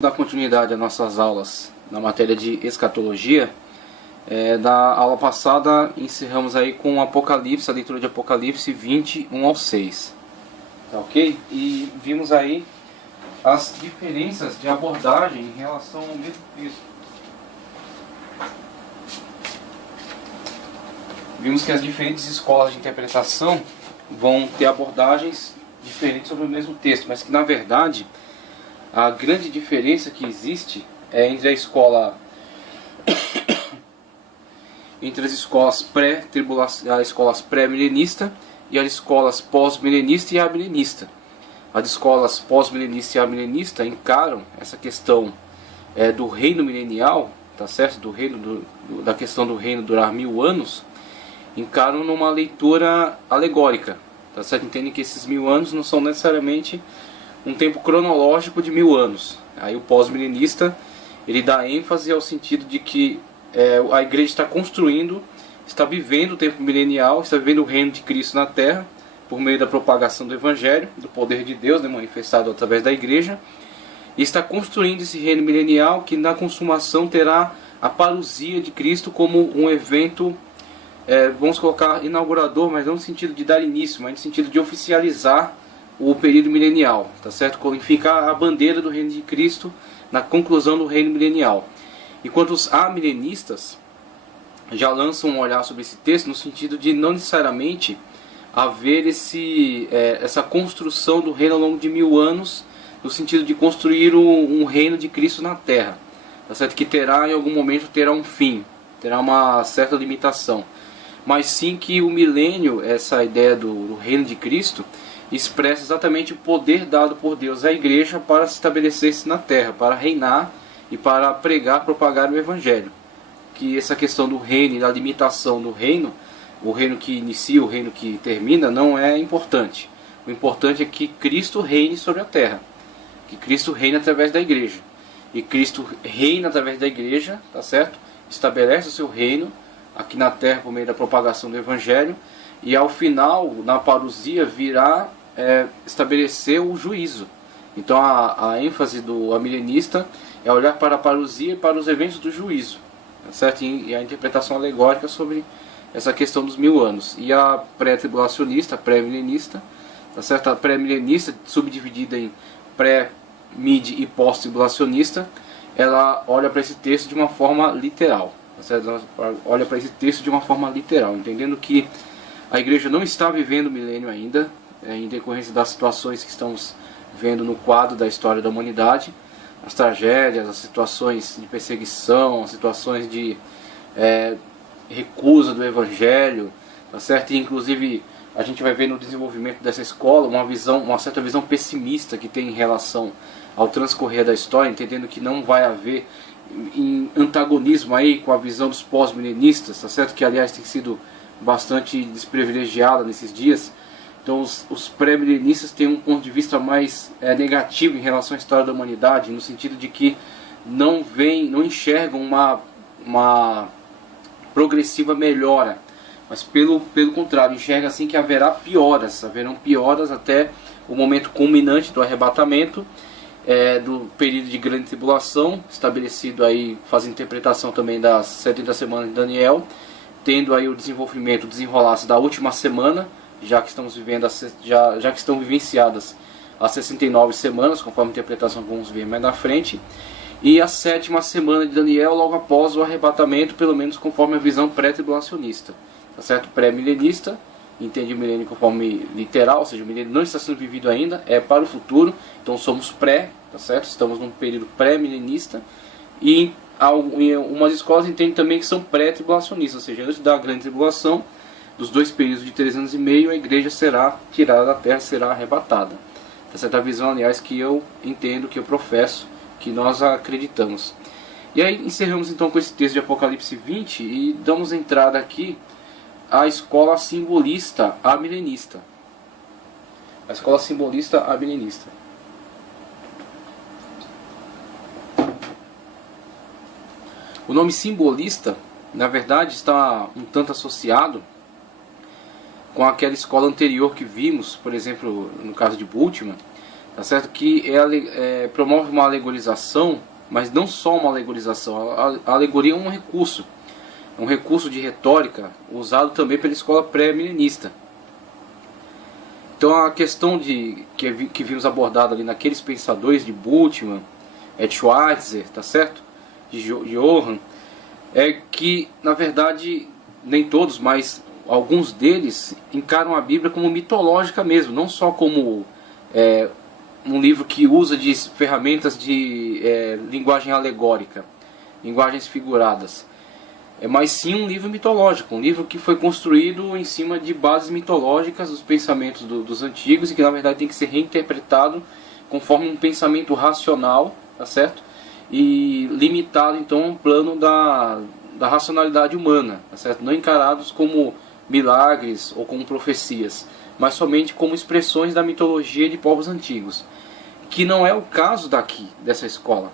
Dar continuidade às nossas aulas na matéria de escatologia. Da aula passada encerramos aí com Apocalipse, a leitura de Apocalipse 20, 1 ao 6. Tá ok? E vimos aí as diferenças de abordagem em relação ao mesmo texto. Vimos que as diferentes escolas de interpretação vão ter abordagens diferentes sobre o mesmo texto, mas que na verdade a grande diferença que existe é entre as escolas pré-milenista e as escolas pós-milenista e amilenista. As escolas pós-milenista e amilenista encaram essa questão do reino milenial, tá certo? Da questão do reino durar 1000 anos, encaram numa leitura alegórica, tá certo? Entendem que esses 1000 anos não são necessariamente um tempo cronológico de 1000 anos. Aí o pós-milenista ele dá ênfase ao sentido de que a igreja está construindo, está vivendo o tempo milenial, está vivendo o reino de Cristo na terra por meio da propagação do Evangelho, do poder de Deus, manifestado através da igreja, e está construindo esse reino milenial que na consumação terá a parousia de Cristo como um evento, vamos colocar inaugurador, mas não no sentido de dar início, mas no sentido de oficializar o período milenial, tá certo? Qualificar a bandeira do reino de Cristo na conclusão do reino milenial. Enquanto os amilenistas já lançam um olhar sobre esse texto no sentido de não necessariamente haver essa construção do reino ao longo de 1000 anos, no sentido de construir um reino de Cristo na terra, tá certo? Que terá em algum momento um fim, terá uma certa limitação, mas sim que o milênio, essa ideia do reino de Cristo, expressa exatamente o poder dado por Deus à igreja para se estabelecer-se na terra, para reinar e para pregar, propagar o Evangelho. Que essa questão do reino e da limitação do reino, o reino que inicia, o reino que termina, não é importante. O importante é que Cristo reine sobre a terra, que Cristo reine através da igreja. E Cristo reina através da igreja, tá certo? Estabelece o seu reino aqui na terra por meio da propagação do Evangelho, e ao final, na parousia, virá estabelecer o juízo. Então a ênfase do amilenista é olhar para a parousia e para os eventos do juízo, tá certo? E a interpretação alegórica sobre essa questão dos 1000 anos. E a pré-tribulacionista, a pré-milenista, tá certo? A pré-milenista, subdividida em pré, mid e pós-tribulacionista, ela olha para esse texto de uma forma literal, tá certo? Ela olha para esse texto de uma forma literal, entendendo que a igreja não está vivendo o milênio ainda, em decorrência das situações que estamos vendo no quadro da história da humanidade, as tragédias, as situações de perseguição, as situações de recusa do Evangelho, tá certo? E inclusive a gente vai ver no desenvolvimento dessa escola uma certa visão pessimista que tem em relação ao transcorrer da história, entendendo que não vai haver antagonismo aí com a visão dos pós-milenistas, tá certo? Que aliás tem sido bastante desprivilegiada nesses dias. Então os pré-milenistas têm um ponto de vista mais negativo em relação à história da humanidade, no sentido de que não enxergam uma progressiva melhora, mas pelo contrário, enxergam assim que haverão pioras até o momento culminante do arrebatamento, do período de grande tribulação, estabelecido aí, fazendo interpretação também das 70 semanas de Daniel, tendo aí o desenrolar-se da última semana, já que estão vivenciadas as 69 semanas, conforme a interpretação que vamos ver mais na frente, e a 7ª semana de Daniel, logo após o arrebatamento, pelo menos conforme a visão pré-tribulacionista, tá certo? Pré-milenista entende o milênio conforme literal, ou seja, o milênio não está sendo vivido ainda, é para o futuro, então somos pré, tá certo? Estamos num período pré-milenista, e umas escolas entendem também que são pré-tribulacionistas, ou seja, antes da grande tribulação, dos 2 períodos de 3 anos e meio, a igreja será tirada da terra, será arrebatada. Essa é a visão, aliás, que eu entendo, que eu professo, que nós acreditamos. E aí encerramos então com esse texto de Apocalipse 20 e damos entrada aqui à escola simbolista amilenista. A escola simbolista amilenista. O nome simbolista, na verdade, está um tanto associado com aquela escola anterior que vimos, por exemplo, no caso de Bultmann, tá certo? Que promove uma alegorização, mas não só uma alegorização. A alegoria é um recurso de retórica usado também pela escola pré-milenista. Então a questão que vimos abordada ali naqueles pensadores de Bultmann, Schweitzer, tá certo? De Johann, é que na verdade nem todos, mas alguns deles encaram a Bíblia como mitológica mesmo, não só como um livro que usa de ferramentas de linguagem alegórica, linguagens figuradas, mas sim um livro mitológico, um livro que foi construído em cima de bases mitológicas dos pensamentos dos antigos e que na verdade tem que ser reinterpretado conforme um pensamento racional, tá certo? E limitado então a um plano da racionalidade humana, tá certo? Não encarados como milagres ou como profecias, mas somente como expressões da mitologia de povos antigos, que não é o caso dessa escola.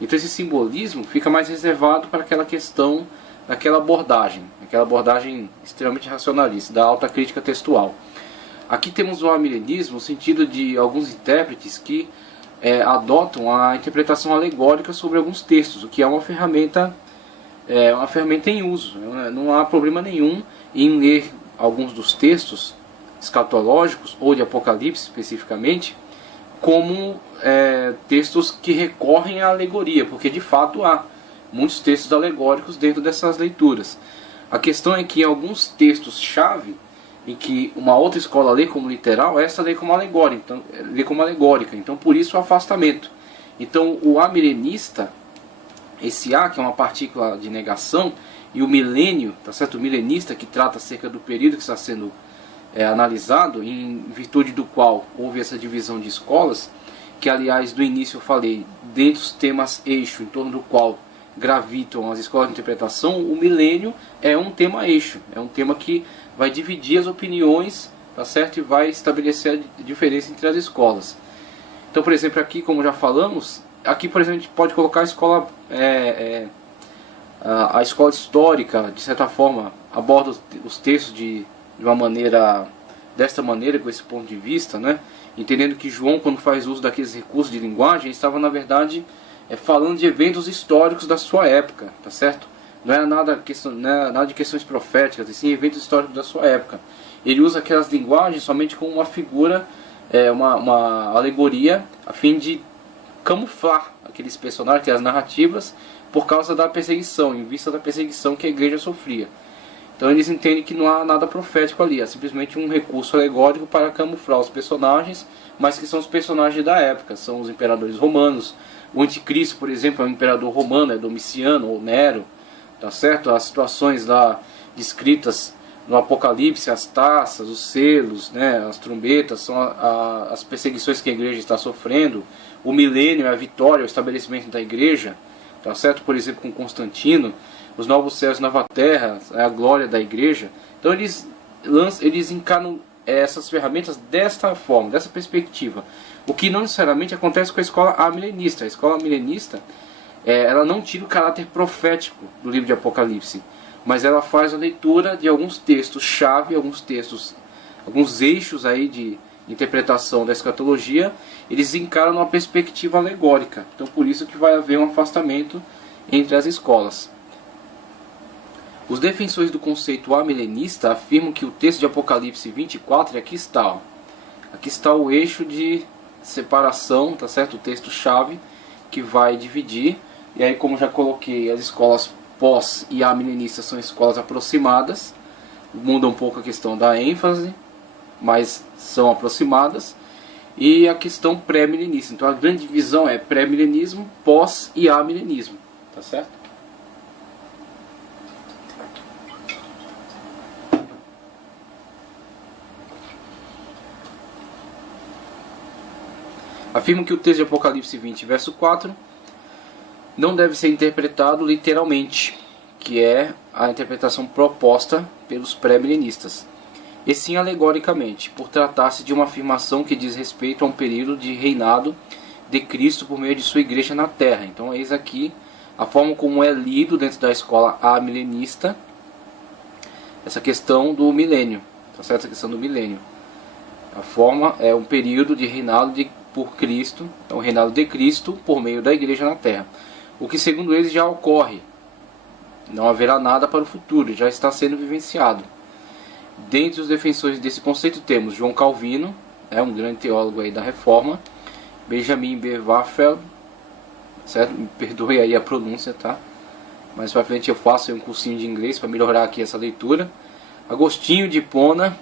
Então esse simbolismo fica mais reservado para aquela questão, aquela abordagem extremamente racionalista, da alta crítica textual. Aqui temos o amilenismo no sentido de alguns intérpretes que adotam a interpretação alegórica sobre alguns textos, o que é uma ferramenta em uso. Não há problema nenhum em ler alguns dos textos escatológicos ou de Apocalipse especificamente como textos que recorrem à alegoria, porque de fato há muitos textos alegóricos dentro dessas leituras. A questão é que em alguns textos-chave, em que uma outra escola lê como literal, essa lê como alegórica. Então por isso o afastamento. Então o amilenista, esse A, que é uma partícula de negação, e o milênio, tá certo? O milenista, que trata acerca do período que está sendo analisado, em virtude do qual houve essa divisão de escolas, que aliás do início eu falei, dentre os temas eixo em torno do qual gravitam as escolas de interpretação, o milênio é um tema eixo, é um tema que vai dividir as opiniões, tá certo? E vai estabelecer a diferença entre as escolas. Então, por exemplo, aqui, como já falamos, aqui, por exemplo, a gente pode colocar a escola, a escola histórica, de certa forma, aborda os textos desta maneira, com esse ponto de vista, né? Entendendo que João, quando faz uso daqueles recursos de linguagem, estava, na verdade, falando de eventos históricos da sua época, tá certo? Não é nada de questões proféticas, e sim eventos históricos da sua época. Ele usa aquelas linguagens somente como uma figura, uma alegoria, a fim de camuflar aqueles personagens, aquelas narrativas, por causa da perseguição, em vista da perseguição que a igreja sofria. Então eles entendem que não há nada profético ali, é simplesmente um recurso alegórico para camuflar os personagens, mas que são os personagens da época, são os imperadores romanos. O anticristo, por exemplo, é um imperador romano, é Domiciano ou Nero, tá certo? As situações lá descritas no Apocalipse, as taças, os selos, né, as trombetas, são as perseguições que a igreja está sofrendo. O milênio é a vitória, o estabelecimento da igreja, tá certo? Por exemplo, com Constantino, os novos céus e nova terra, é a glória da igreja. Então eles encaram essas ferramentas desta forma, dessa perspectiva. O que não necessariamente acontece com a escola amilenista. A escola amilenista, ela não tira o caráter profético do livro de Apocalipse, mas ela faz a leitura de alguns textos-chave, alguns eixos aí de interpretação da escatologia, eles encaram uma perspectiva alegórica. Então por isso que vai haver um afastamento entre as escolas. Os defensores do conceito amilenista afirmam que o texto de Apocalipse 24, aqui está o eixo de separação, tá certo? O texto-chave que vai dividir. E aí, como já coloquei, as escolas pós e amilenistas são escolas aproximadas, muda um pouco a questão da ênfase, mas são aproximadas. E a questão pré-milenista, então a grande divisão é pré-milenismo, pós e amilenismo, tá certo? Afirmam que o texto de Apocalipse 20, verso 4, não deve ser interpretado literalmente, que é a interpretação proposta pelos pré-milenistas, e sim alegoricamente, por tratar-se de uma afirmação que diz respeito a um período de reinado de Cristo por meio de sua igreja na terra. Então eis aqui a forma como é lido dentro da escola amilenista essa questão do milênio, tá certo? Essa questão do milênio. A forma é um período de reinado por Cristo, então o reinado de Cristo por meio da igreja na terra. O que segundo eles já ocorre. Não haverá nada para o futuro, já está sendo vivenciado. Dentre os defensores desse conceito temos João Calvino, um grande teólogo aí da Reforma, Benjamin Beverfeld, certo? Me perdoe aí a pronúncia, tá? Mais para frente eu faço aí um cursinho de inglês para melhorar aqui essa leitura. Agostinho de Hipona,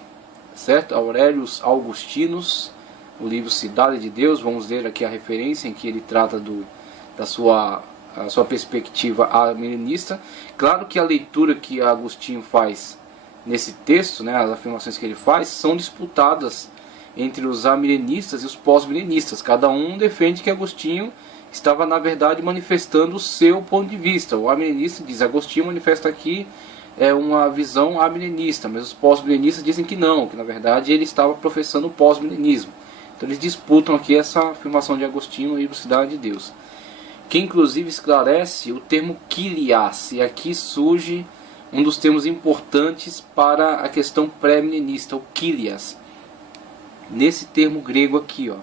certo? Aurelius Augustinus, o livro Cidade de Deus, vamos ler aqui a referência em que ele trata da sua perspectiva amilenista. Claro que a leitura que Agostinho faz nesse texto, né, as afirmações que ele faz, são disputadas entre os amilenistas e os pós-milenistas. Cada um defende que Agostinho estava, na verdade, manifestando o seu ponto de vista. O amilenista diz, Agostinho manifesta aqui uma visão amilenista, mas os pós-milenistas dizem que não, que na verdade ele estava professando o pós-milenismo. Então eles disputam aqui essa afirmação de Agostinho no livro Cidade de Deus, que inclusive esclarece o termo Kyrios, e aqui surge um dos termos importantes para a questão pré-milenista, o Kyrios. Nesse termo grego aqui, ó,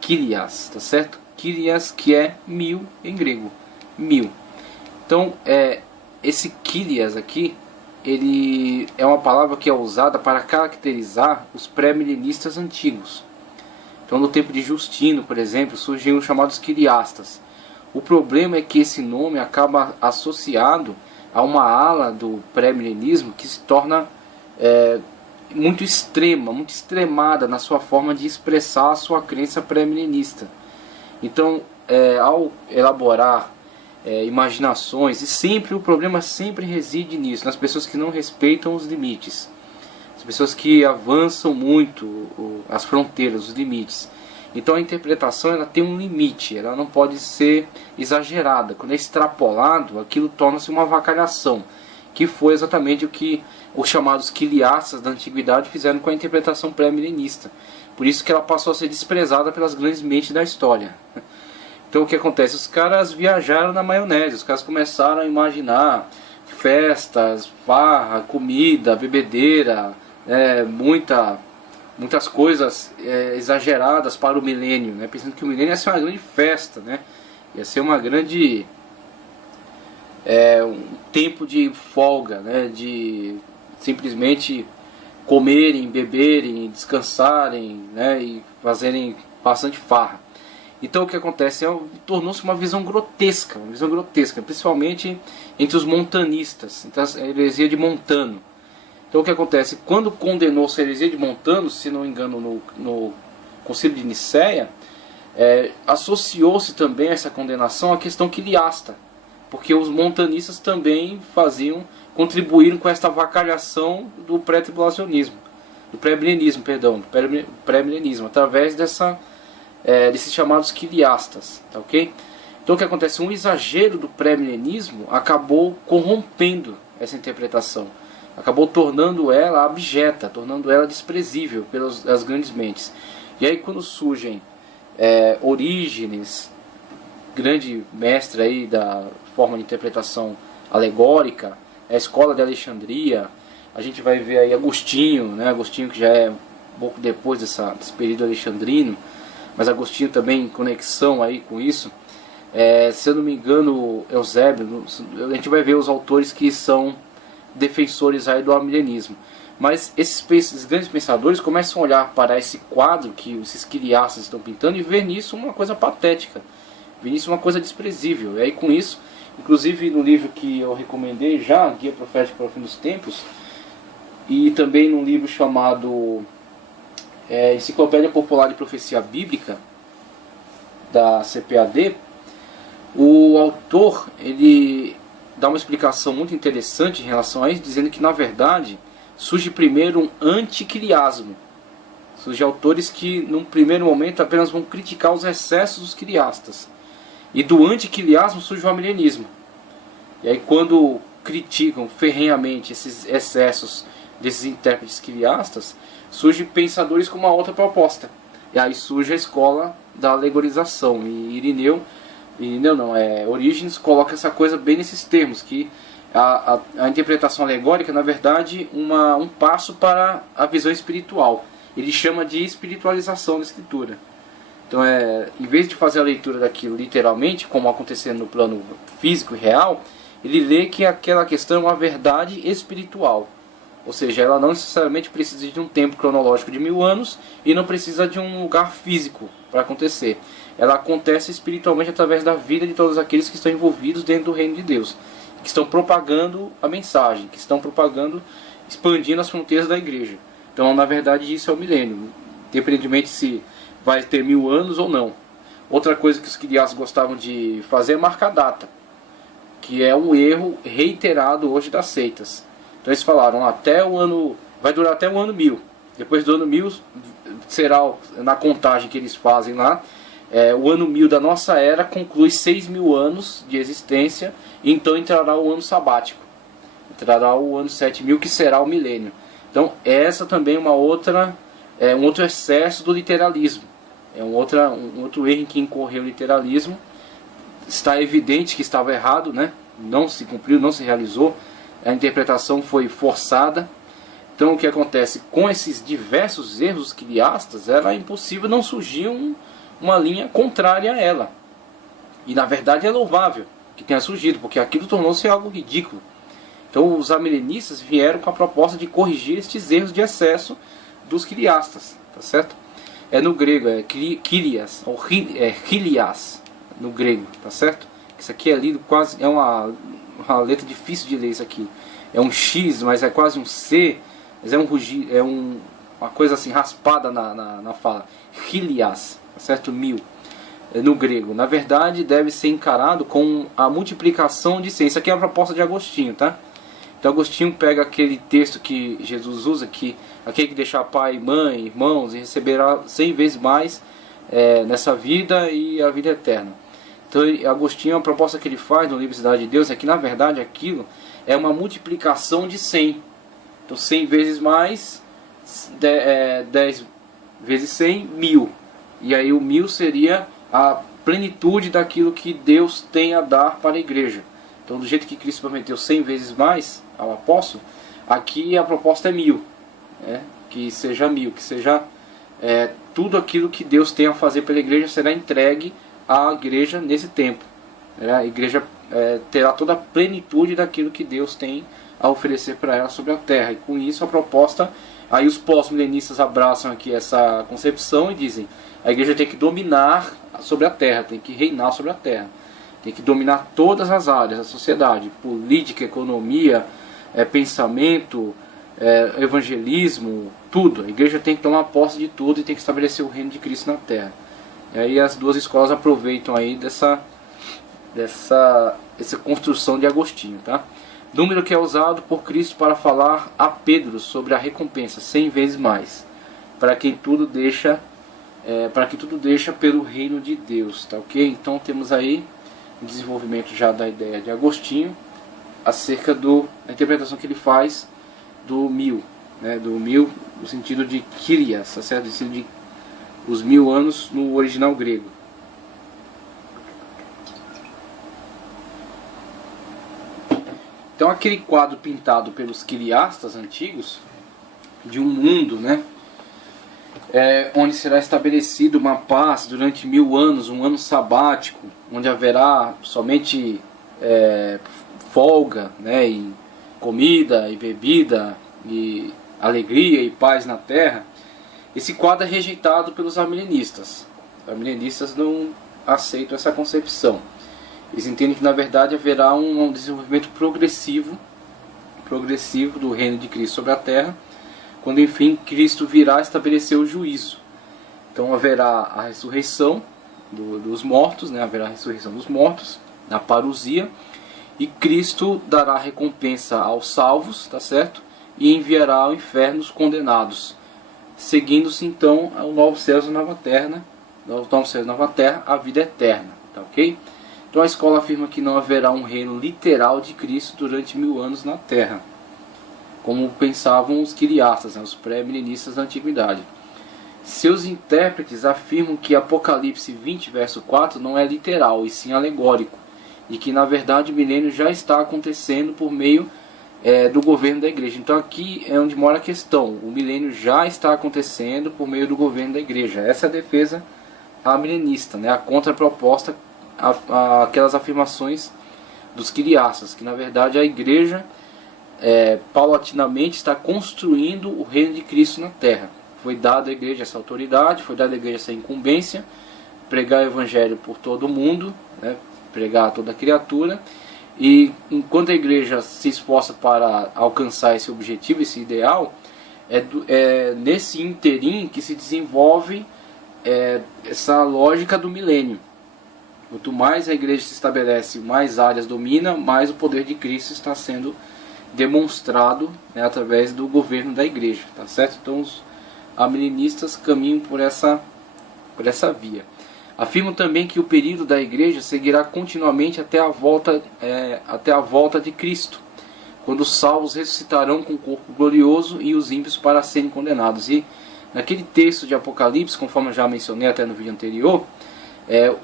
Kyrios, tá certo? Kyrios, que é 1000 em grego, 1000. Então, esse Kyrios aqui, ele é uma palavra que é usada para caracterizar os pré-milenistas antigos. Então, no tempo de Justino, por exemplo, surgiram os chamados Kyriastas. O problema é que esse nome acaba associado a uma ala do pré-milenismo que se torna muito extrema, muito extremada na sua forma de expressar a sua crença pré-milenista. Então, ao elaborar imaginações, e o problema sempre reside nisso, nas pessoas que não respeitam os limites, as pessoas que avançam muito as fronteiras, os limites. Então a interpretação ela tem um limite, ela não pode ser exagerada. Quando é extrapolado, aquilo torna-se uma avacalhação, que foi exatamente o que os chamados quiliastas da antiguidade fizeram com a interpretação pré-milenista. Por isso que ela passou a ser desprezada pelas grandes mentes da história. Então o que acontece? Os caras viajaram na maionese, os caras começaram a imaginar festas, farra, comida, bebedeira, muitas coisas exageradas para o milênio, né? Pensando que o milênio ia ser uma grande festa, né? Ia ser uma grande um tempo de folga, né? De simplesmente comerem, beberem, descansarem, né? E fazerem bastante farra. Então o que acontece tornou-se uma visão grotesca, principalmente entre os montanistas, então, a heresia de Montano. Então o que acontece? Quando condenou-se a heresia de Montano, se não me engano no Concílio de Nicéia, associou-se também a essa condenação à questão quiliasta, porque os montanistas também contribuíram com esta avacalhação do pré-tribulacionismo, do pré-milenismo, através desses chamados quiliastas, tá ok? Então o que acontece? Um exagero do pré-milenismo acabou corrompendo essa interpretação, acabou tornando ela abjeta, tornando ela desprezível pelas grandes mentes. E aí quando surgem Orígenes, grande mestre aí da forma de interpretação alegórica, a escola de Alexandria, a gente vai ver aí Agostinho, né? Agostinho que já é um pouco depois desse período alexandrino, mas Agostinho também em conexão aí com isso. Se eu não me engano, Eusébio, a gente vai ver os autores que são defensores aí do amilenismo. Mas esses grandes pensadores começam a olhar para esse quadro que esses quiliastas estão pintando e ver nisso uma coisa patética, ver nisso uma coisa desprezível. E aí com isso, inclusive no livro que eu recomendei já, Guia Profético para o Fim dos Tempos, e também num livro chamado Enciclopédia Popular de Profecia Bíblica, da CPAD, o autor ele dá uma explicação muito interessante em relação a isso, dizendo que na verdade surge primeiro um antiquiliasmo. Surgem autores que num primeiro momento apenas vão criticar os excessos dos quiliastas, e do antiquiliasmo surge o amilenismo. E aí quando criticam ferrenhamente esses excessos desses intérpretes quiliastas, surgem pensadores com uma outra proposta, e aí surge a escola da alegorização. E Orígenes coloca essa coisa bem nesses termos, que a interpretação alegórica é na verdade um passo para a visão espiritual. Ele chama de espiritualização da escritura. Então, em vez de fazer a leitura daquilo literalmente, como acontecendo no plano físico e real, ele lê que aquela questão é uma verdade espiritual. Ou seja, ela não necessariamente precisa de um tempo cronológico de 1000 anos e não precisa de um lugar físico para acontecer. Ela acontece espiritualmente através da vida de todos aqueles que estão envolvidos dentro do reino de Deus, que estão propagando a mensagem, que estão propagando, expandindo as fronteiras da igreja. Então, na verdade, isso é o milênio, independentemente se vai ter 1000 anos ou não. Outra coisa que os criados gostavam de fazer é marcar data, que é um erro reiterado hoje das seitas. Então eles falaram, até o ano, vai durar até o ano 1000. Depois do ano 1000 será, na contagem que eles fazem lá, o ano 1000 da nossa era conclui 6000 anos de existência, e então entrará o ano sabático. Entrará o ano 7000, que será o milênio. Então essa também é um outro excesso do literalismo. É um outro erro em que incorreu o literalismo. Está evidente que estava errado, né? Não se cumpriu, não se realizou. A interpretação foi forçada. Então o que acontece? Com esses diversos erros criastas, era impossível não surgir uma linha contrária a ela. E na verdade é louvável que tenha surgido, porque aquilo tornou-se algo ridículo. Então os amilenistas vieram com a proposta de corrigir estes erros de excesso dos criastas, tá certo? No grego é Kyrias, ou Hilias, no grego, tá certo? Isso aqui é lido quase, é uma letra difícil de ler isso aqui. É um X, mas é quase um C, mas é uma coisa assim raspada na fala. Hilias, tá certo? 1000, no grego. Na verdade deve ser encarado com a multiplicação de 100. Isso aqui é a proposta de Agostinho, tá? Então Agostinho pega aquele texto que Jesus usa, que aquele que deixar pai, mãe, irmãos, e receberá 100 vezes mais nessa vida e a vida eterna. Então Agostinho, a proposta que ele faz no livro Cidade de Deus é que na verdade aquilo é uma multiplicação de 100. Então 100 vezes mais, 10 vezes 100, 1000. E aí o 1000 seria a plenitude daquilo que Deus tem a dar para a igreja. Então do jeito que Cristo prometeu 100 vezes mais ao apóstolo, aqui a proposta é 1000. Que seja 1000, que seja tudo aquilo que Deus tem a fazer pela igreja será entregue à igreja nesse tempo. A igreja terá toda a plenitude daquilo que Deus tem a oferecer para ela sobre a terra. E com isso a proposta, aí os pós-milenistas abraçam aqui essa concepção e dizem: a igreja tem que dominar sobre a terra, tem que reinar sobre a terra, tem que dominar todas as áreas da sociedade, política, economia, pensamento, evangelismo, tudo. A igreja tem que tomar posse de tudo e tem que estabelecer o reino de Cristo na terra. E aí as duas escolas aproveitam aí dessa construção de Agostinho, tá? Número que é usado por Cristo para falar a Pedro sobre a recompensa, 100 vezes mais, para que tudo deixa pelo reino de Deus, tá ok? Então temos aí o desenvolvimento já da ideia de Agostinho acerca da interpretação que ele faz do 1000, né? Do 1000 no sentido de Kyrias, tá certo? No sentido de os 1000 anos no original grego. Então aquele quadro pintado pelos quiriastas antigos de um mundo, né, onde será estabelecido uma paz durante 1000 anos, um ano sabático, onde haverá somente folga, né, e comida e bebida e alegria e paz na terra. Esse quadro é rejeitado pelos arminianistas. Os arminianistas não aceitam essa concepção. Eles entendem que na verdade haverá um desenvolvimento progressivo do reino de Cristo sobre a terra, quando enfim Cristo virá estabelecer o juízo. Então haverá a ressurreição dos mortos, né? Haverá a ressurreição dos mortos, na parousia, e Cristo dará recompensa aos salvos, tá certo? E enviará ao inferno os condenados, seguindo-se então o novo céu e nova terra, a vida eterna, tá ok? Então a escola afirma que não haverá um reino literal de Cristo durante 1000 anos na terra, como pensavam os quiriastas, né, os pré-milenistas da antiguidade. Seus intérpretes afirmam que Apocalipse 20, verso 4 não é literal, e sim alegórico, e que na verdade o milênio já está acontecendo por meio do governo da igreja. Então aqui é onde mora a questão: o milênio já está acontecendo por meio do governo da igreja. Essa é a defesa amilenista, né, a contraproposta àquelas afirmações dos quiriastas, que na verdade a igreja paulatinamente está construindo o reino de Cristo na terra. Foi dada à igreja essa autoridade, foi dada à igreja essa incumbência, pregar o evangelho por todo o mundo, né, pregar a toda criatura, e enquanto a igreja se esforça para alcançar esse objetivo, esse ideal, é nesse interim que se desenvolve essa lógica do milênio. Quanto mais a igreja se estabelece, mais áreas domina, mais o poder de Cristo está sendo demonstrado, né, através do governo da igreja, tá certo? Então os amilenistas caminham por essa via. Afirmam também que o período da igreja seguirá continuamente até a volta de Cristo, quando os salvos ressuscitarão com o corpo glorioso e os ímpios para serem condenados. E naquele texto de Apocalipse, conforme eu já mencionei até no vídeo anterior,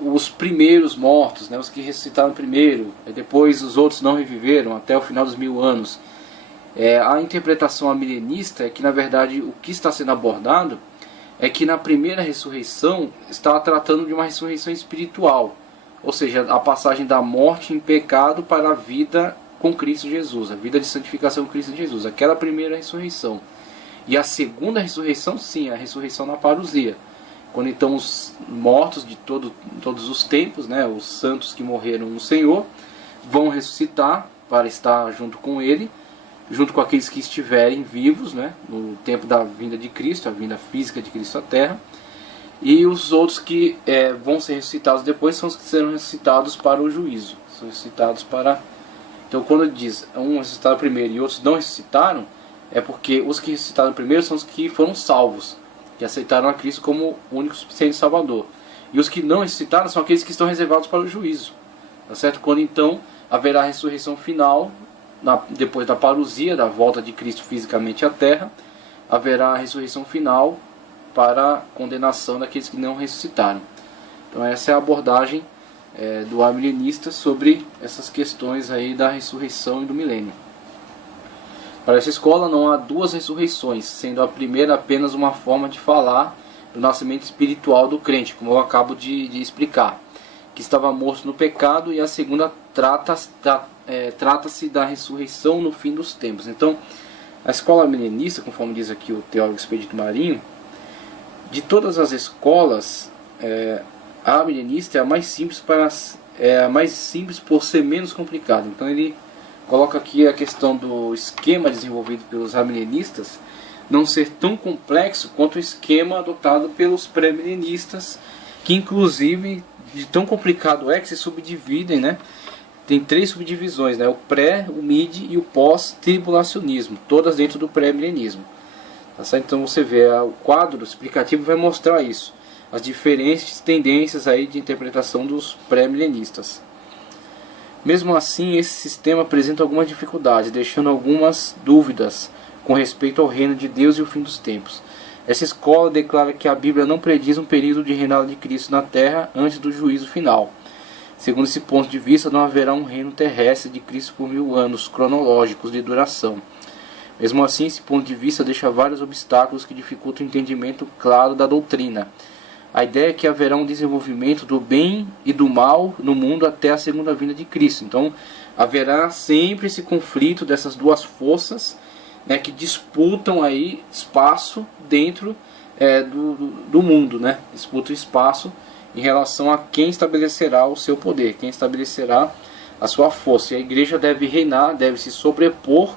os primeiros mortos, né, os que ressuscitaram primeiro, depois os outros não reviveram até o final dos 1000 anos. A interpretação amilenista é que, na verdade, o que está sendo abordado é que na primeira ressurreição está tratando de uma ressurreição espiritual, ou seja, a passagem da morte em pecado para a vida com Cristo Jesus, a vida de santificação com Cristo Jesus, aquela primeira ressurreição. E a segunda ressurreição, sim, a ressurreição na parousia, quando então os mortos de todos os tempos, né, os santos que morreram no Senhor, vão ressuscitar para estar junto com Ele, junto com aqueles que estiverem vivos, né, no tempo da vinda de Cristo, a vinda física de Cristo à Terra. E os outros que vão ser ressuscitados depois são os que serão ressuscitados para o juízo. São ressuscitados para... Então quando diz um ressuscitaram primeiro e outros não ressuscitaram, é porque os que ressuscitaram primeiro são os que foram salvos, que aceitaram a Cristo como único suficiente Salvador. E os que não ressuscitaram são aqueles que estão reservados para o juízo, tá certo? Quando então haverá a ressurreição final, depois da parousia, da volta de Cristo fisicamente à Terra, haverá a ressurreição final para a condenação daqueles que não ressuscitaram. Então essa é a abordagem do amilenista sobre essas questões aí da ressurreição e do milênio. Para essa escola não há duas ressurreições, sendo a primeira apenas uma forma de falar do nascimento espiritual do crente, como eu acabo de explicar, que estava morto no pecado, e a segunda trata-se da ressurreição no fim dos tempos. Então, a escola milenista, conforme diz aqui o teólogo Expedito Marinho, de todas as escolas, a milenista é a mais simples por ser menos complicada. Então ele coloca aqui a questão do esquema desenvolvido pelos amilenistas não ser tão complexo quanto o esquema adotado pelos pré-milenistas, que inclusive de tão complicado que se subdividem, né? Tem 3 subdivisões, né? O pré, o mid e o pós-tribulacionismo, todas dentro do pré-milenismo. Tá certo? Então você vê, o quadro explicativo vai mostrar isso, as diferentes tendências aí de interpretação dos pré-milenistas. Mesmo assim, esse sistema apresenta algumas dificuldades, deixando algumas dúvidas com respeito ao reino de Deus e o fim dos tempos. Essa escola declara que a Bíblia não prediz um período de reinado de Cristo na terra antes do juízo final. Segundo esse ponto de vista, não haverá um reino terrestre de Cristo por 1000 anos cronológicos de duração. Mesmo assim, esse ponto de vista deixa vários obstáculos que dificultam o entendimento claro da doutrina. A ideia é que haverá um desenvolvimento do bem e do mal no mundo até a segunda vinda de Cristo. Então, haverá sempre esse conflito dessas duas forças, né, que disputam aí espaço dentro do mundo, né? Disputam espaço em relação a quem estabelecerá o seu poder, quem estabelecerá a sua força. E a igreja deve reinar, deve se sobrepor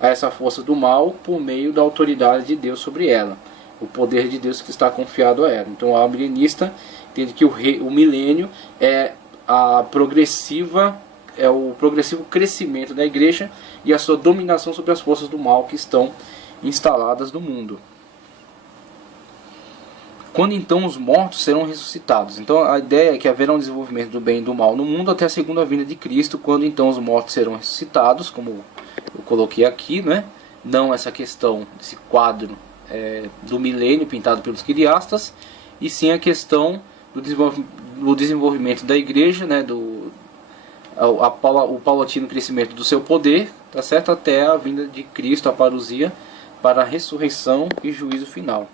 a essa força do mal por meio da autoridade de Deus sobre ela, o poder de Deus que está confiado a ela. Então a milenista entende que o milênio é o progressivo crescimento da igreja e a sua dominação sobre as forças do mal que estão instaladas no mundo. Quando então os mortos serão ressuscitados? Então a ideia é que haverá um desenvolvimento do bem e do mal no mundo até a segunda vinda de Cristo, quando então os mortos serão ressuscitados, como eu coloquei aqui, né? Não essa questão desse quadro do milênio pintado pelos quiriastas, e sim a questão do desenvolvimento da igreja, né? O paulatino crescimento do seu poder, tá certo? Até a vinda de Cristo, a parousia, para a ressurreição e juízo final.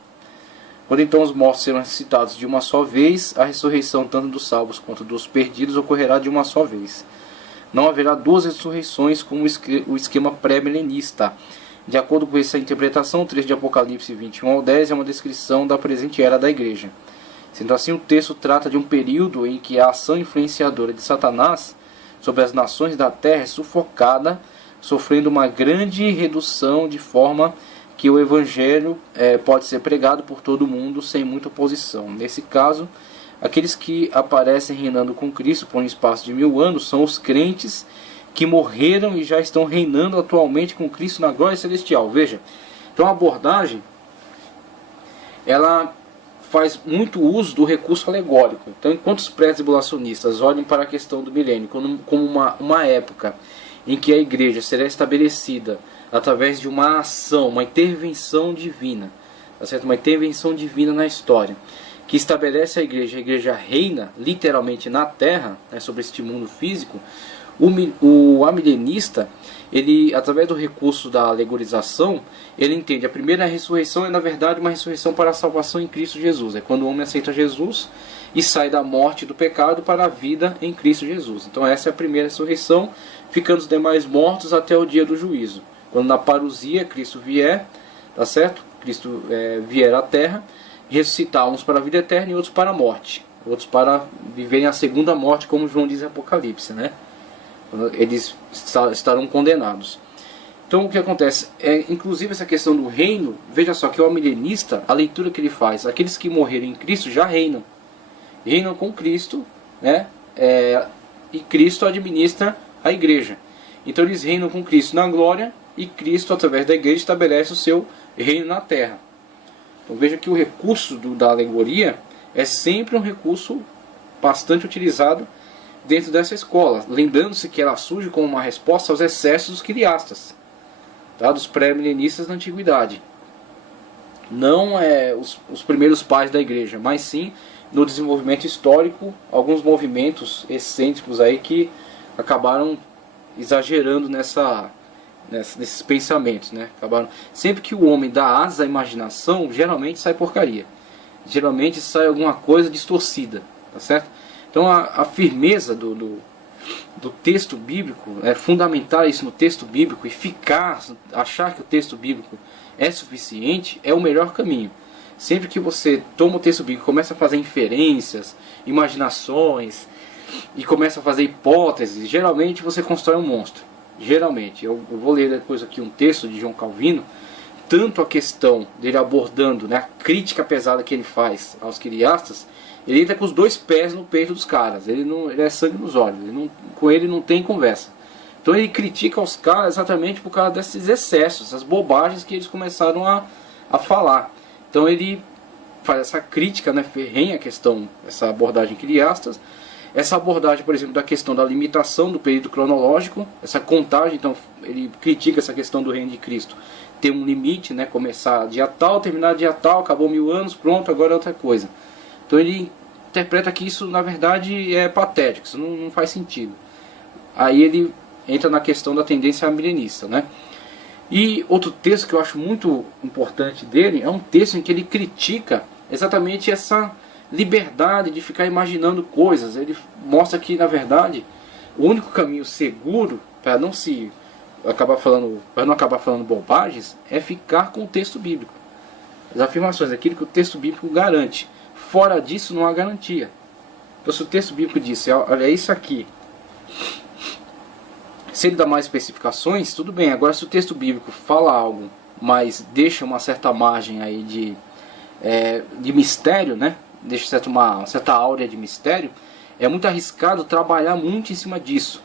Quando então os mortos serão ressuscitados de uma só vez, a ressurreição tanto dos salvos quanto dos perdidos ocorrerá de uma só vez. Não haverá duas ressurreições como o esquema pré-milenista. De acordo com essa interpretação, o trecho de Apocalipse 21 ao 10 é uma descrição da presente era da igreja. Sendo assim, o texto trata de um período em que a ação influenciadora de Satanás sobre as nações da terra é sufocada, sofrendo uma grande redução, de forma que o evangelho pode ser pregado por todo mundo sem muita oposição. Nesse caso, aqueles que aparecem reinando com Cristo por um espaço de 1000 anos são os crentes que morreram e já estão reinando atualmente com Cristo na glória celestial. Veja, então a abordagem, ela faz muito uso do recurso alegórico. Então, enquanto os pré-tribulacionistas olham para a questão do milênio como uma época em que a igreja será estabelecida através de uma ação, uma intervenção divina, tá certo? Uma intervenção divina na história, que estabelece a igreja reina literalmente na terra, né, sobre este mundo físico. O amilenista, ele, através do recurso da alegorização, ele entende a primeira ressurreição é na verdade uma ressurreição para a salvação em Cristo Jesus. É quando o homem aceita Jesus e sai da morte do pecado para a vida em Cristo Jesus. Então essa é a primeira ressurreição, ficando os demais mortos até o dia do juízo. Quando na parousia Cristo vier, tá certo? Cristo vier à terra, ressuscitar uns para a vida eterna e outros para a morte. Outros para viverem a segunda morte, como João diz em Apocalipse, né? Eles estarão condenados. Então o que acontece? Inclusive essa questão do reino, veja só que o amilenista, a leitura que ele faz, aqueles que morreram em Cristo já reinam. Reinam com Cristo, né? E Cristo administra a igreja. Então eles reinam com Cristo na glória e Cristo, através da igreja, estabelece o seu reino na terra. Então veja que o recurso da alegoria é sempre um recurso bastante utilizado dentro dessa escola, lembrando-se que ela surge como uma resposta aos excessos dos quiliastas, tá? Dos pré-milenistas da antiguidade. Não os primeiros pais da igreja, mas sim no desenvolvimento histórico, alguns movimentos excêntricos aí que acabaram exagerando nesses pensamentos, né? Sempre que o homem dá asas à imaginação, geralmente sai porcaria. Geralmente sai alguma coisa distorcida, tá certo? Então a firmeza do texto bíblico, fundamentar isso no texto bíblico e achar que o texto bíblico é suficiente, é o melhor caminho. Sempre que você toma o texto bíblico e começa a fazer inferências, imaginações, e começa a fazer hipóteses, geralmente você constrói um monstro. Geralmente. Eu vou ler depois aqui um texto de João Calvino, tanto a questão dele abordando, né, a crítica pesada que ele faz aos quiliastas. Ele entra com os dois pés no peito dos caras. Ele é sangue nos olhos. Com ele não tem conversa. Então ele critica os caras exatamente por causa desses excessos, essas bobagens que eles começaram a falar. Então ele faz essa crítica, né, ferrenha a questão, essa abordagem quiliastas. Essa abordagem, por exemplo, da questão da limitação do período cronológico, essa contagem, então ele critica essa questão do reino de Cristo. Tem um limite, né, começar dia tal, terminar dia tal, acabou 1000 anos, pronto, agora é outra coisa. Então ele interpreta que isso na verdade é patético, isso não faz sentido. Aí ele entra na questão da tendência milenista, né? E outro texto que eu acho muito importante dele é um texto em que ele critica exatamente essa liberdade de ficar imaginando coisas. Ele mostra que na verdade o único caminho seguro para não acabar falando bobagens é ficar com o texto bíblico. As afirmações, aquilo que o texto bíblico garante. Fora disso não há garantia. Então se o texto bíblico disse, olha isso aqui, se ele dá mais especificações, tudo bem. Agora se o texto bíblico fala algo, mas deixa uma certa margem aí de mistério, né? Deixa uma certa áurea de mistério, é muito arriscado trabalhar muito em cima disso.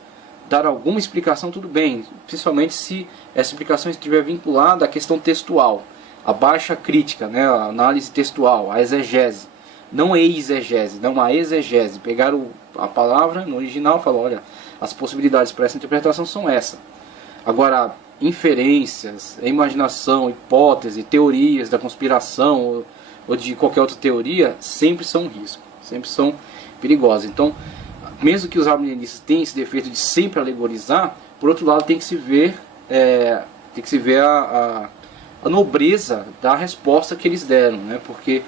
Dar alguma explicação, tudo bem, principalmente se essa explicação estiver vinculada à questão textual, a baixa crítica, né, a análise textual, a exegese. Não a exegese, não a exegese. Pegaram a palavra no original e falaram, olha, as possibilidades para essa interpretação são essa. Agora, inferências, imaginação, hipótese, teorias da conspiração ou de qualquer outra teoria, sempre são um risco, sempre são perigosas. Então, mesmo que os amilenistas tenham esse defeito de sempre alegorizar, por outro lado tem que se ver, a nobreza da resposta que eles deram, né? Porque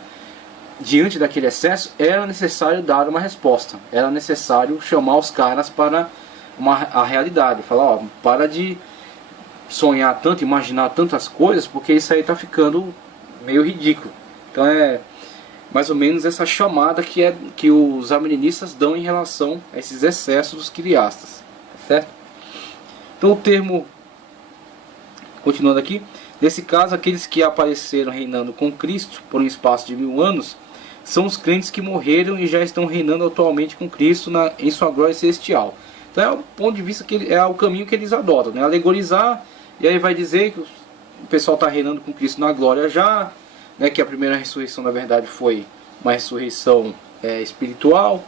diante daquele excesso, era necessário dar uma resposta. Era necessário chamar os caras para a realidade. Falar, ó, para de sonhar tanto, imaginar tantas coisas, porque isso aí está ficando meio ridículo. Então é mais ou menos essa chamada que os amilenistas dão em relação a esses excessos dos quiliastas, certo? Então o termo, continuando aqui, nesse caso, aqueles que apareceram reinando com Cristo por um espaço de 1000 anos, são os crentes que morreram e já estão reinando atualmente com Cristo em sua glória celestial. Então é o ponto de vista é o caminho que eles adotam, né? Alegorizar, e aí vai dizer que o pessoal está reinando com Cristo na glória já, né? Que a primeira ressurreição na verdade foi uma ressurreição espiritual.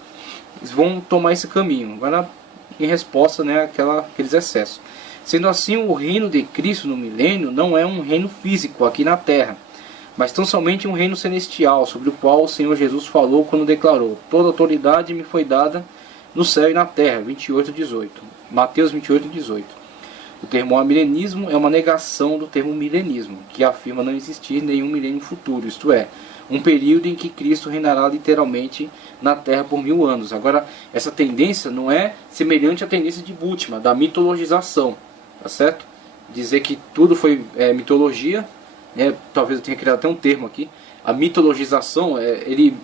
Eles vão tomar esse caminho, agora em resposta, né, aqueles excessos. Sendo assim, o reino de Cristo no milênio não é um reino físico aqui na terra, mas tão somente um reino celestial, sobre o qual o Senhor Jesus falou quando declarou: toda autoridade me foi dada no céu e na terra. 28:18. Mateus 28:18. O termo amilenismo é uma negação do termo milenismo, que afirma não existir nenhum milênio futuro, isto é, um período em que Cristo reinará literalmente na terra por 1000 anos. Agora, essa tendência não é semelhante à tendência de Bultmann, da mitologização, tá certo? Dizer que tudo foi mitologia, né? Talvez eu tenha criado até um termo aqui. A mitologização, ele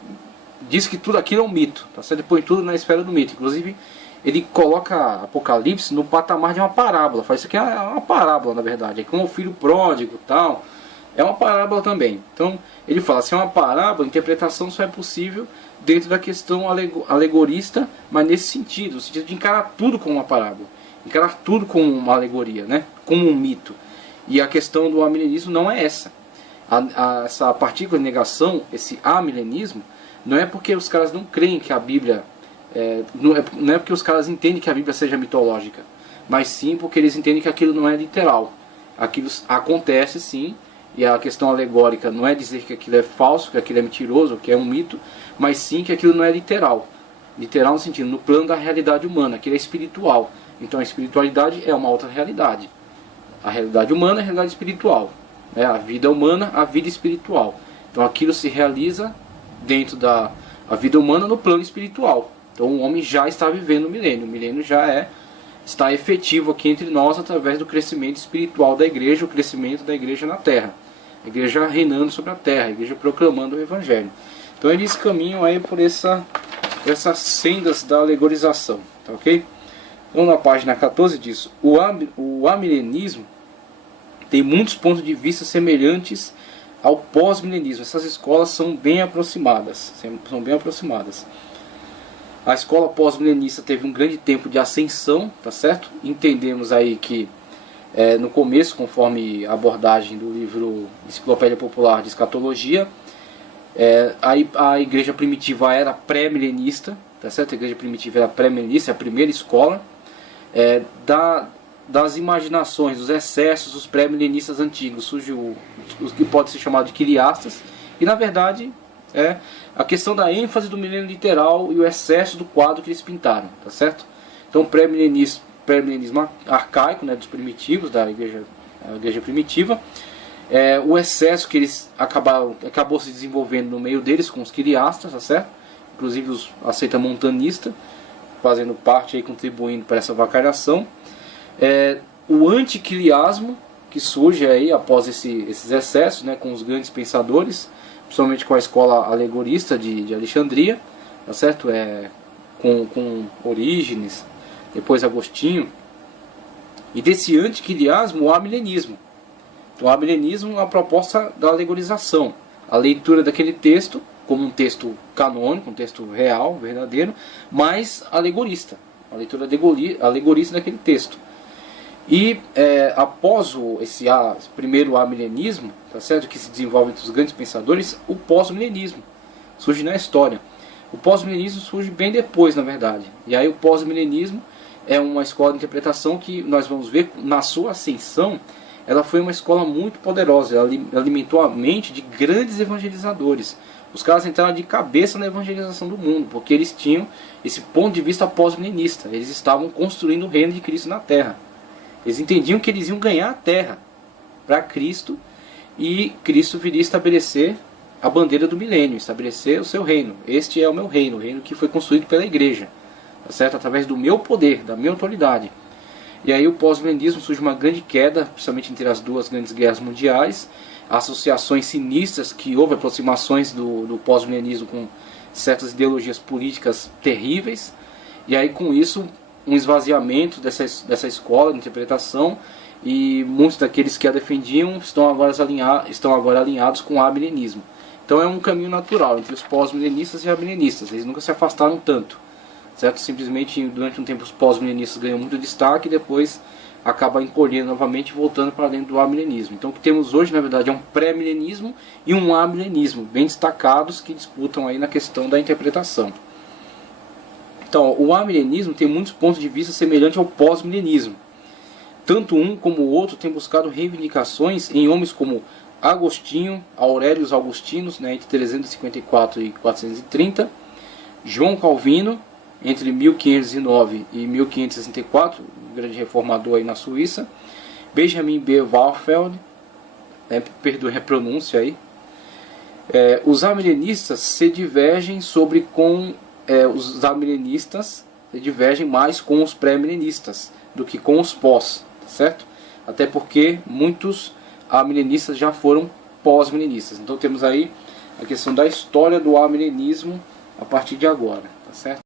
diz que tudo aquilo é um mito, tá certo? Ele põe tudo na esfera do mito. Inclusive, ele coloca Apocalipse no patamar de uma parábola. Faz isso aqui é uma parábola, na verdade. É como o filho pródigo e tal. É uma parábola também. Então, ele fala, se é uma parábola, a interpretação só é possível dentro da questão alegorista, mas nesse sentido, no sentido de encarar tudo como uma parábola. Encarar tudo como uma alegoria, né? Como um mito. E a questão do amilenismo não é essa. Essa partícula de negação, esse amilenismo, não é porque os caras não creem que a Bíblia... não é porque os caras entendem que a Bíblia seja mitológica, mas sim porque eles entendem que aquilo não é literal. Aquilo acontece sim, e a questão alegórica não é dizer que aquilo é falso, que aquilo é mentiroso, que é um mito, mas sim que aquilo não é literal. Literal no sentido, no plano da realidade humana, aquilo é espiritual. Então a espiritualidade é uma outra realidade. A realidade humana é a realidade espiritual. A vida humana, a vida espiritual. Então aquilo se realiza dentro da vida humana no plano espiritual. Então o homem já está vivendo o milênio. O milênio já está efetivo aqui entre nós através do crescimento espiritual da igreja, o crescimento da igreja na terra. A igreja reinando sobre a terra, a igreja proclamando o evangelho. Então eles caminham aí por essas sendas da alegorização. Tá ok? Então na página 14 diz: o amilenismo tem muitos pontos de vista semelhantes ao pós-milenismo. Essas escolas são bem aproximadas. A escola pós-milenista teve um grande tempo de ascensão, tá certo? Entendemos aí que no começo, conforme a abordagem do livro Enciclopédia Popular de Escatologia, a igreja primitiva era pré-milenista, tá certo? A igreja primitiva era pré-milenista, é a primeira escola das imaginações, dos excessos dos pré-milenistas antigos. Surge o que pode ser chamado de quiliastas, e na verdade a questão da ênfase do milênio literal e o excesso do quadro que eles pintaram, tá certo? Então pré-milenismo arcaico, né, dos primitivos, da igreja primitiva, o excesso que eles acabou se desenvolvendo no meio deles com os quiliastas, tá certo? Inclusive a seita montanista, fazendo parte aí, contribuindo para essa vacalhação. O antiquiliasmo, que surge aí após esses excessos, né, com os grandes pensadores, principalmente com a escola alegorista de Alexandria, tá certo? Com Orígenes, depois Agostinho. E desse antiquiliasmo, o amilenismo. Então, o amilenismo é a proposta da alegorização, a leitura daquele texto como um texto canônico, um texto real, verdadeiro, mas alegorista, a leitura alegorista daquele texto. E após esse primeiro amilenismo, tá certo, que se desenvolve entre os grandes pensadores, o pós-milenismo surge na história. O pós-milenismo surge bem depois, na verdade. E aí o pós-milenismo é uma escola de interpretação que nós vamos ver na sua ascensão. Ela foi uma escola muito poderosa, ela alimentou a mente de grandes evangelizadores. Os caras entraram de cabeça na evangelização do mundo, porque eles tinham esse ponto de vista pós-milenista. Eles estavam construindo o reino de Cristo na terra. Eles entendiam que eles iam ganhar a terra para Cristo, e Cristo viria estabelecer a bandeira do milênio, estabelecer o seu reino. Este é o meu reino, o reino que foi construído pela igreja, tá certo? Através do meu poder, da minha autoridade. E aí o pós-milenismo surge uma grande queda, principalmente entre as duas grandes guerras mundiais, associações sinistras, que houve aproximações do pós-milenismo com certas ideologias políticas terríveis, e aí com isso um esvaziamento dessa escola de interpretação, e muitos daqueles que a defendiam estão agora alinhados com o amilenismo. Então é um caminho natural entre os pós-milenistas e amilenistas, eles nunca se afastaram tanto, certo? Simplesmente durante um tempo os pós-milenistas ganham muito destaque e depois acaba encolhendo novamente, voltando para dentro do amilenismo. Então o que temos hoje na verdade é um pré-milenismo e um amilenismo, bem destacados, que disputam aí na questão da interpretação. Então o amilenismo tem muitos pontos de vista semelhantes ao pós-milenismo. Tanto um como o outro tem buscado reivindicações em homens como Agostinho, Aurelius Augustinus, entre 354 e 430, João Calvino, entre 1509 e 1564, um grande reformador aí na Suíça, Benjamin B. Warfeld, perdoe a pronúncia aí. Os amilenistas se divergem os amilenistas se divergem mais com os pré-milenistas do que com os pós, certo? Até porque muitos amilenistas já foram pós-milenistas. Então temos aí a questão da história do amilenismo a partir de agora, tá certo?